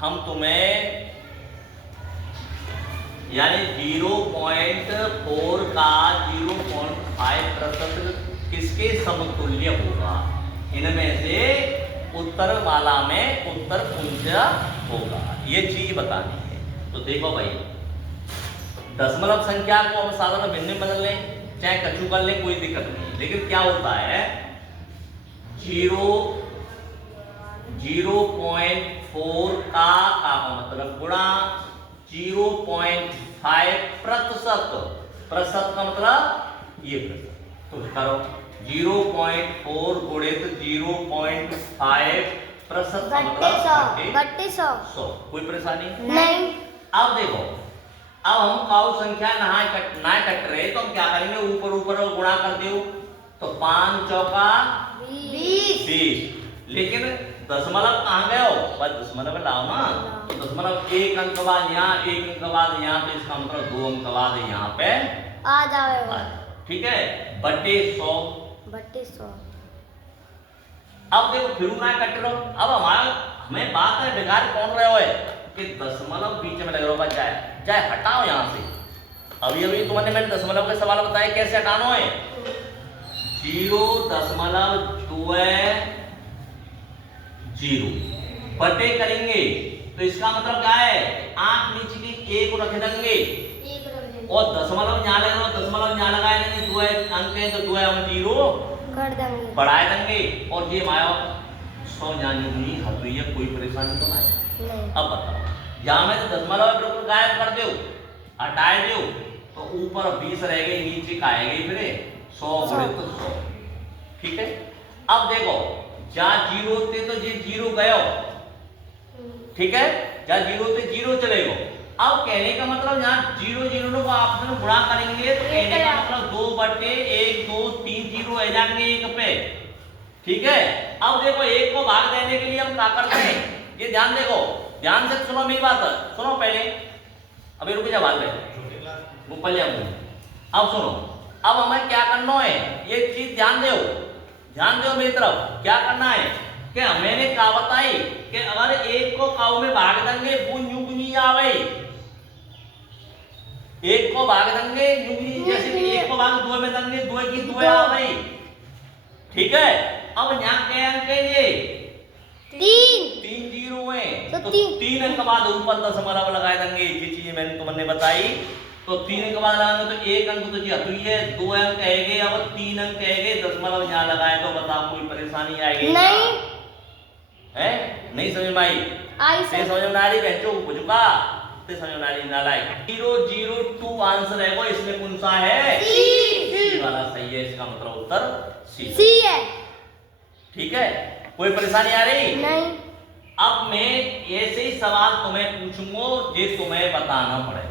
हम तुम्हें यानी 0.4 का 0.5% किसके समतुल्य होगा? इनमें से उत्तर वाला में उत्तर पुंजा होगा, ये चीज बतानी है। तो देखो भाई, दशमलव संख्या को हम साधारण भिन्न में बदल लें चाहे कछु कर लें, कोई दिक्कत नहीं। लेकिन क्या होता है 0.4 का मतलब गुणा 0.5 प्रतिशत का मतलब ये प्रतिशत। तो करो 0.4 गुणित 0.5 प्रतिशत का मतलब 100। कोई परेशानी नहीं। अब देखो, अब हम काउ संख्या ना कट रहे तो हम क्या करेंगे, ऊपर ऊपर गुणा कर दो तो 5 चौका 20। लेकिन दशमलव कहाँ गए हो? बस दशमलव लाओ ना, तो दशमलव एक अंक बाद यहाँ, एक अंक बाद यहाँ, तो इसका मतलब 2 अंक बाद यहाँ पे आ जाएगा। ठीक है, बटे 100। अब देखो फिर ना कट रहो। अब हमें बात है बेकार कौन रहे हो कि दशमलव बीच में लग रहा होगा, चाहे हटाओ यहाँ से। अभी अभी तुमने मैंने दशमलव के सवाल बताया कैसे हटाना है। 0.20 बटे करेंगे तो इसका मतलब क्या है, आंख नीचे की एक रख देंगे और दशमलव यहाँ लगा, दशमलव यहाँ लगाए देंगे, 2 अंक है तो 2 हम 0 कर देंगे, बढ़ाए देंगे और ये माया 100 जानी हुई है। कोई परेशानी तो नहीं। अब बताओ, यहाँ में तो दशमलव बिल्कुल गायब कर दो, हटाए दो तो ऊपर 20 रह गए, नीचे का आएगी फिर 100 गुणित 100। ठीक है, अब देखो जहाँ 0 थे तो ये 0 गयो, ठीक है, जहाँ 0 थे 0 चले गो। अब कहने का मतलब यहाँ 0 को आप गुणा करेंगे तो कहने का मतलब 2 बटे 1 2 3 0 आ जाएंगे 1 पे। ठीक है, अब देखो 1 को भाग देने के लिए हम क्या करते हैं, ये ध्यान देखो, ध्यान से सुनो मेरी बात, सुनो पहले, अभी रुक जा बात में ऊपर जाऊंगा। अब सुनो, अब हमें क्या करना है, ये चीज ध्यान दो मेरी तरफ। क्या करना है कि मैंने कहा बताई कि अगर 1 को काऊ में भाग देंगे वो यूं आवे, 1 को भाग देंगे यूं, जैसे कि 1 को भाग 2 में देंगे 2 की 2 आवे। ठीक है, अब यहाँ क्या अंक है, ये 3 0 है तो 3 अंक बाद ऊपर दशमलव लगा देंगे। ये चीज मैंने तुमने बताई, तो 3 अंक बाद लगाएंगे तो 1 अंक तो जी हटुई है, 2 अंक आएंगे, अब 3 अंक आएंगे, दशमलव यहाँ लगाए तो बताओ कोई परेशानी आएगी नहीं? है नहीं समझ में आई? से समझ में आ रही बच्चों को बुझुका से समझ में आ रही ना लाइक 002 आंसर है वो, इसमें कौन सा है? सी वाला सही है, इसका मतलब उत्तर सी है। ठीक है, कोई परेशानी आ रही नहीं। अब मैं ऐसे ही सवाल तुम्हें पूछूंगा जो तुम्हें बताना पड़ेगा।